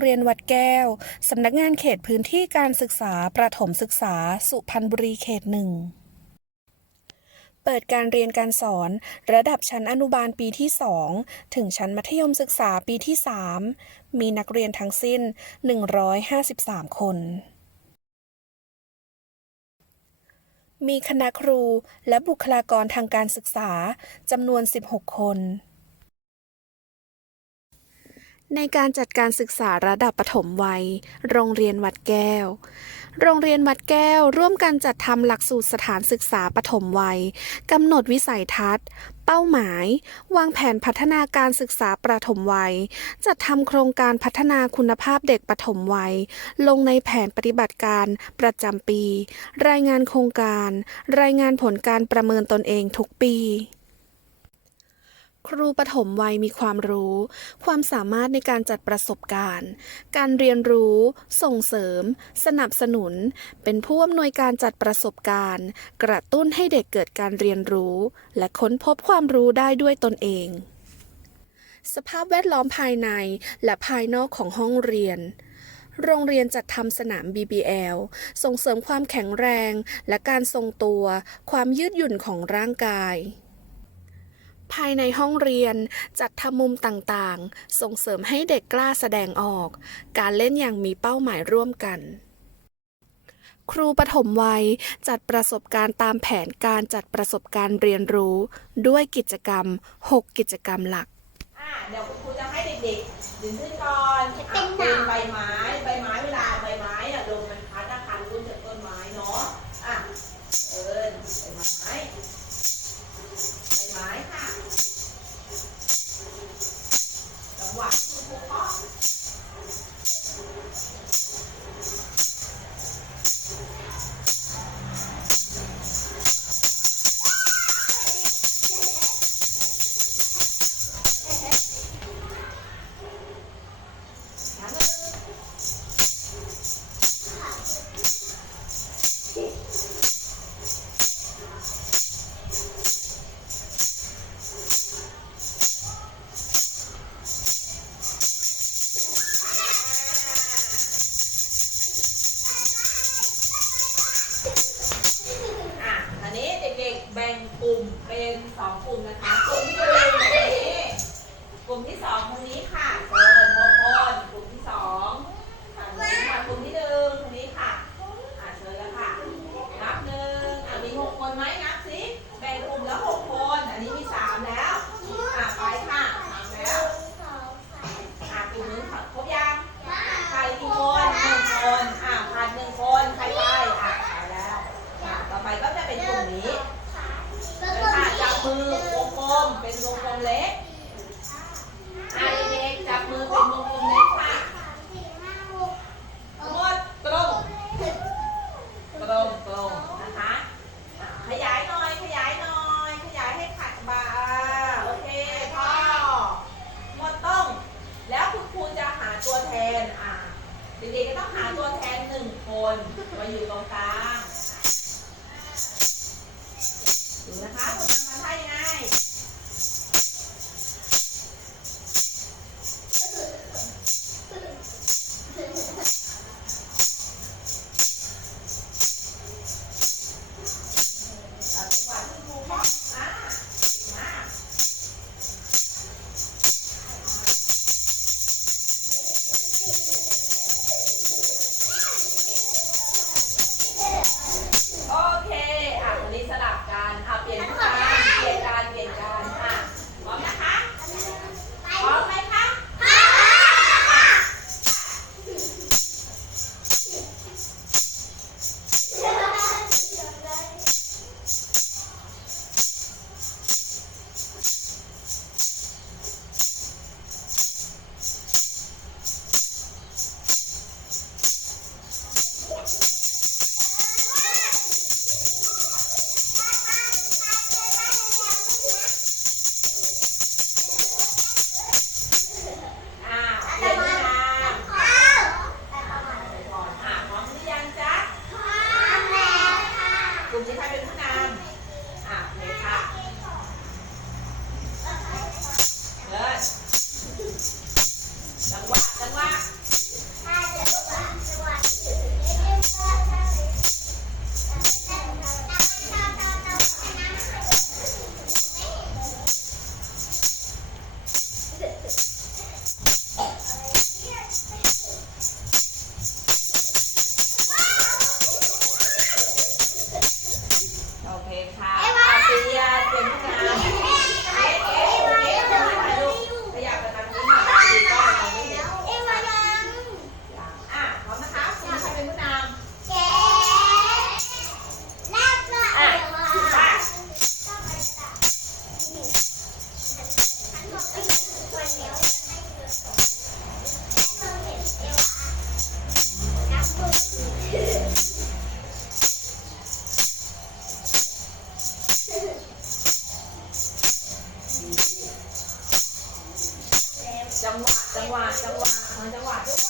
เรียนวัดแก้ว สำนักงานเขตพื้นที่การศึกษาประถมศึกษา สุพรรณบุรีเขตหนึ่งเปิดการเรียนการสอนระดับชั้นอนุบาลปีที่ 2 ถึงชั้นมัธยมศึกษาปีที่ 3 มีนักเรียนทั้งสิ้น 153 คน มีคณะครูและบุคลากรทางการศึกษาจำนวน 16 คน ในการจัดการศึกษาระดับปฐมวัย โรงเรียนวัดแก้ว โรงเรียนวัดแก้วร่วมกันจัดทำหลักสูตรสถานศึกษาปฐมวัยกำหนดวิสัยทัศน์ เป้าหมาย วางแผนพัฒนาการศึกษาประถมวัย จัดทำโครงการพัฒนาคุณภาพเด็กปฐมวัย ลงในแผนปฏิบัติการประจำปี รายงานโครงการ รายงานผลการประเมินตนเองทุกปี ครูปฐมวัยมีความรู้ ความสามารถในการจัดประสบการณ์ การเรียนรู้ ส่งเสริม สนับสนุน เป็นผู้อำนวยการจัดประสบการณ์ กระตุ้นให้เด็กเกิดการเรียนรู้ และค้นพบความรู้ได้ด้วยตนเอง สภาพแวดล้อมภายในและภายนอกของห้องเรียนโรงเรียนจัดทำสนาม BBL ส่งเสริมความแข็งแรง และการทรงตัว ความยืดหยุ่นของร่างกาย ภายในห้องเรียนจัดทำมุมต่างๆ ส่งเสริมให้เด็กกล้าแสดงออก การเล่นอย่างมีเป้าหมายร่วมกัน ครูปฐมวัยจัดประสบการณ์ตามแผนการจัดประสบการณ์เรียนรู้ ด้วยกิจกรรม 6 กิจกรรมหลัก อะเดี๋ยวคุณครูจะให้เด็กๆยืนขึ้นก่อนอะเป็นใบไม้ใบไม้ แบ่งกลุ่มเป็นสองกลุ่มนะคะ กลุ่มที่หนึ่งคนนี้ กลุ่มที่สองคนนี้ค่ะเชิญโมพลกลุ่มที่สองฝั่งนี้ค่ะ กลุ่มที่หนึ่งคนนี้ค่ะ อะเชิญแล้วค่ะ นับหนึ่งอะมีหกคนไหมนับสิแบ่งกลุ่มแล้วหกคน อันนี้มีสามแล้ว อะไปค่ะสามแล้ว อะกลุ่มนึงค่ะครบยังใครกี่คนหนึ่งคน อะขาดหนึ่งคน ใครไป อะไปแล้ว อะต่อไปก็จะเป็นกลุ่มนี้ค่ะจับมือวง กลม จังหวะจังหวะจังหวะจังหวะ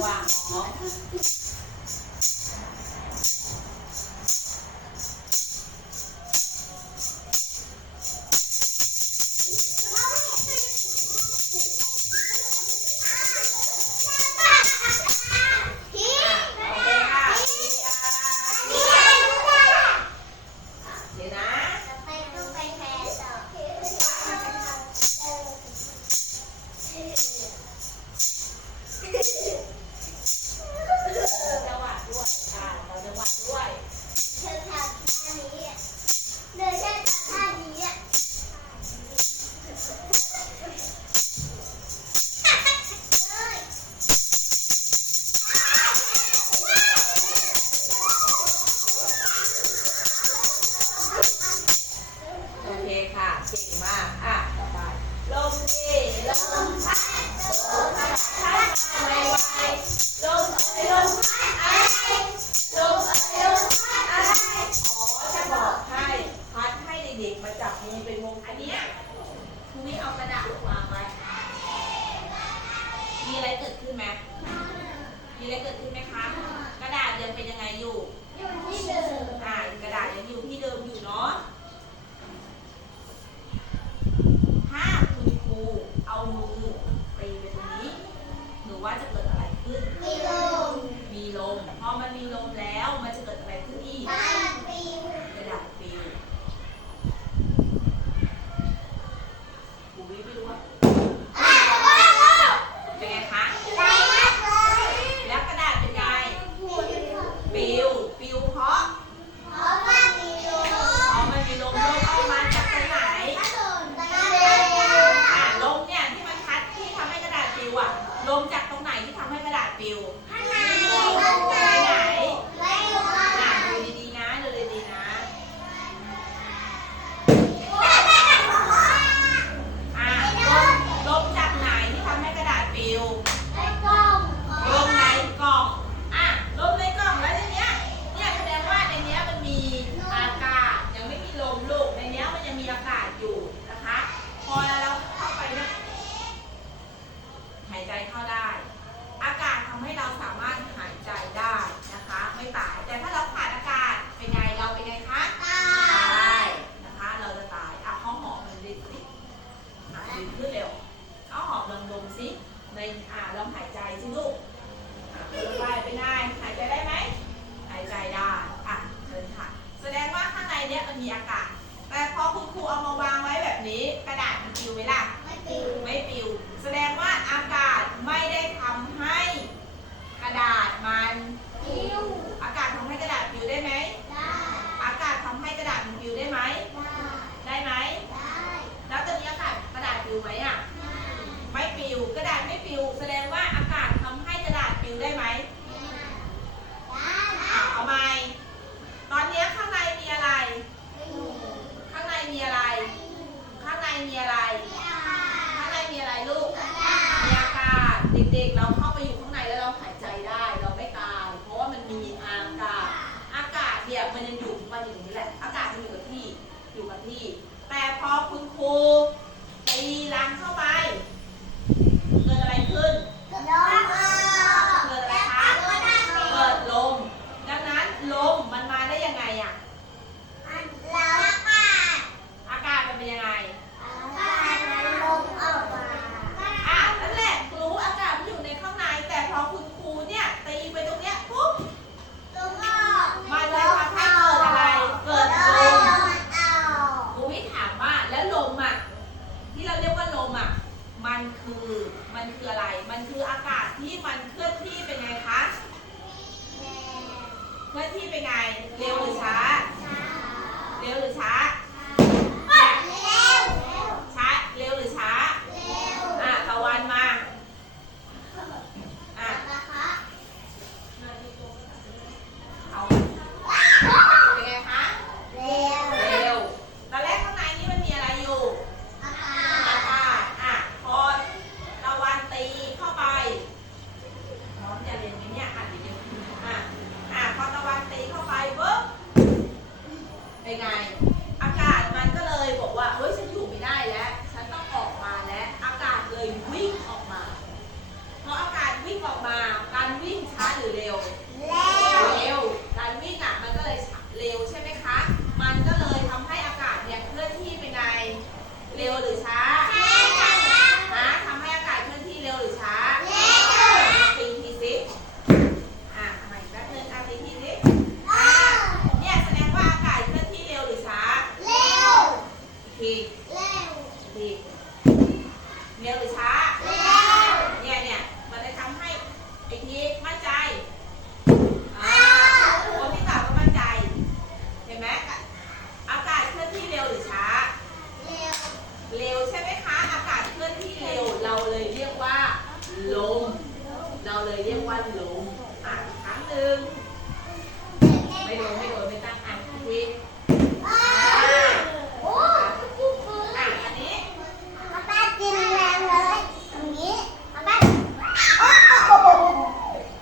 哇哦 จังหวัดด้วยค่ะจังหวัดด้วย เธอทำท่านี้ เปอ่าลองหายใจสิลูกผลไม้เป็นไงหายใจได้ไหมหายใจได้อะเชิญค่ะ แสดงว่าข้างในเนี้ยมันมีอากาศ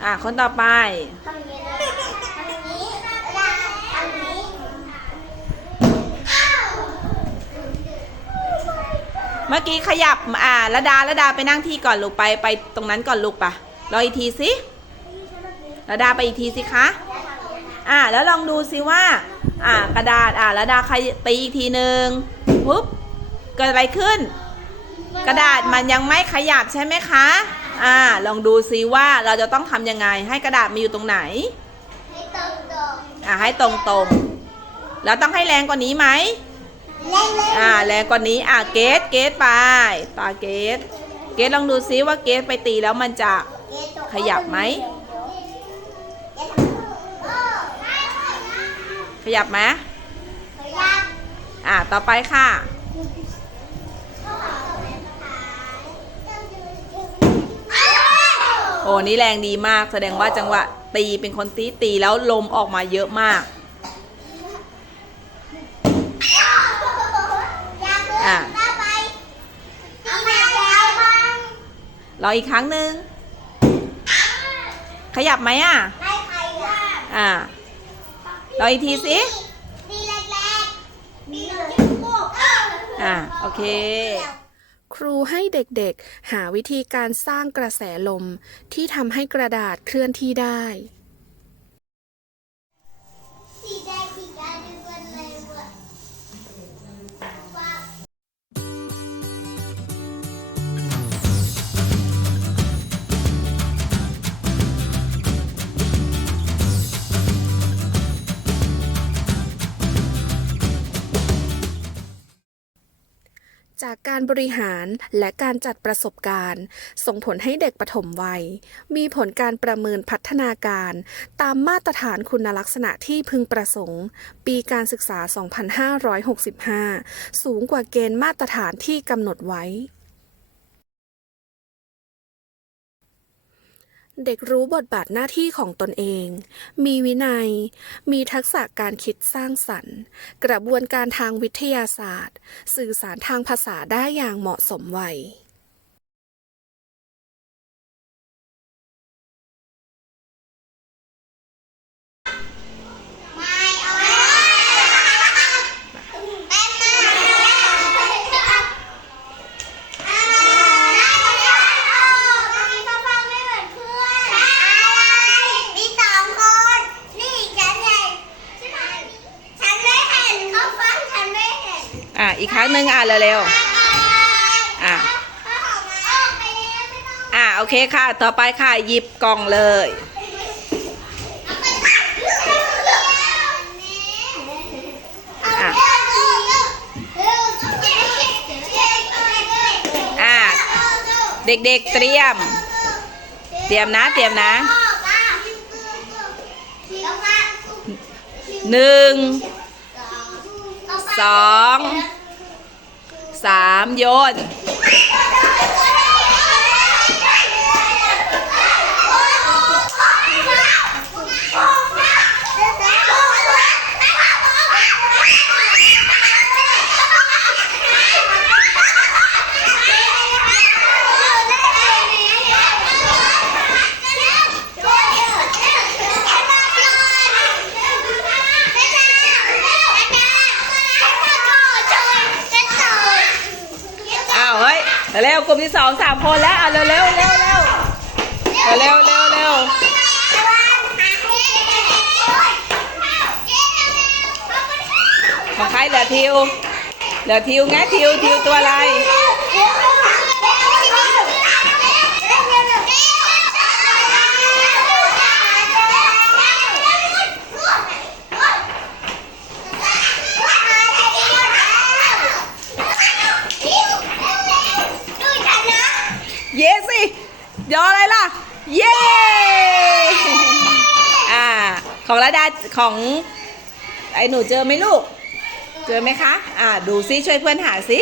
อะคนต่อไป เมื่อกี้ขยับอ่าระดาระดาไปนั่งที่ก่อนลูกไปไปตรงนั้นก่อนลูกปะรออีกทีสิระดาไปอีกทีสิคะอ่าแล้วลองดูสิว่า อ่ากระดาษอ่าระดาใครตีอีกทีหนึ่งปุ๊บเกิดอะไรขึ้น กระดาษมันยังไม่ขยับใช่ไหมคะ อ่า ลองดูซิว่าเราจะต้องทำยังไง ให้กระดาษมาอยู่ตรงไหนอ่าให้ตรงๆแล้วต้องให้แรงกว่านี้ไหมอ่า แรงกว่านี้ อ่าเกตเกตไปตาเกตเกตลองดูซิว่าเกตไปตีแล้วมันจะขยับไหม ขยับไหมอ่าต่อไปค่ะ โอ้นี่แรงดีมาก แสดงว่าจังหวะตีเป็นคนตีตีแล้วลมออกมาเยอะมากรออีกครั้งหนึ่ง ขยับไหมอะอ่ารออีกทีสิอ่าโอเค ครูให้เด็กๆ หาวิธีการสร้างกระแสลมที่ทำให้กระดาษเคลื่อนที่ได้ จากการบริหารและการจัดประสบการณ์ ส่งผลให้เด็กปฐมวัย มีผลการประเมินพัฒนาการ ตามมาตรฐานคุณลักษณะที่พึงประสงค์ ปีการศึกษา 2565 สูงกว่าเกณฑ์มาตรฐานที่กำหนดไว้ เด็กรู้บทบาทหน้าที่ของตนเอง มีวินัย มีทักษะการคิดสร้างสรรค์ กระบวนการทางวิทยาศาสตร์ สื่อสารทางภาษาได้อย่างเหมาะสมวัย อ่าอีกครั้งหนึ่งอ่าเร็วๆอ่าอ่าโอเคค่ะ ต่อไปค่ะหยิบกล่องเลยอะเด็กๆเตรียม เตรียมนะ เตรียมนะหนึ่งสอง สามโยน เร็วๆกลุ่มที่สองสามคนแล้วอะเร็วเร็วเร็วเร็วเร็วเร็วเร็วของใครเหลือทิวเหลือทิวไงทิวทิวตัวอะไร เย้สิยออะไรล่ะ เย้ อ่า ของระดาของไอ้หนูเจอไหมลูก เจอไหมคะ อ่าดูซิช่วยเพื่อนหาซิ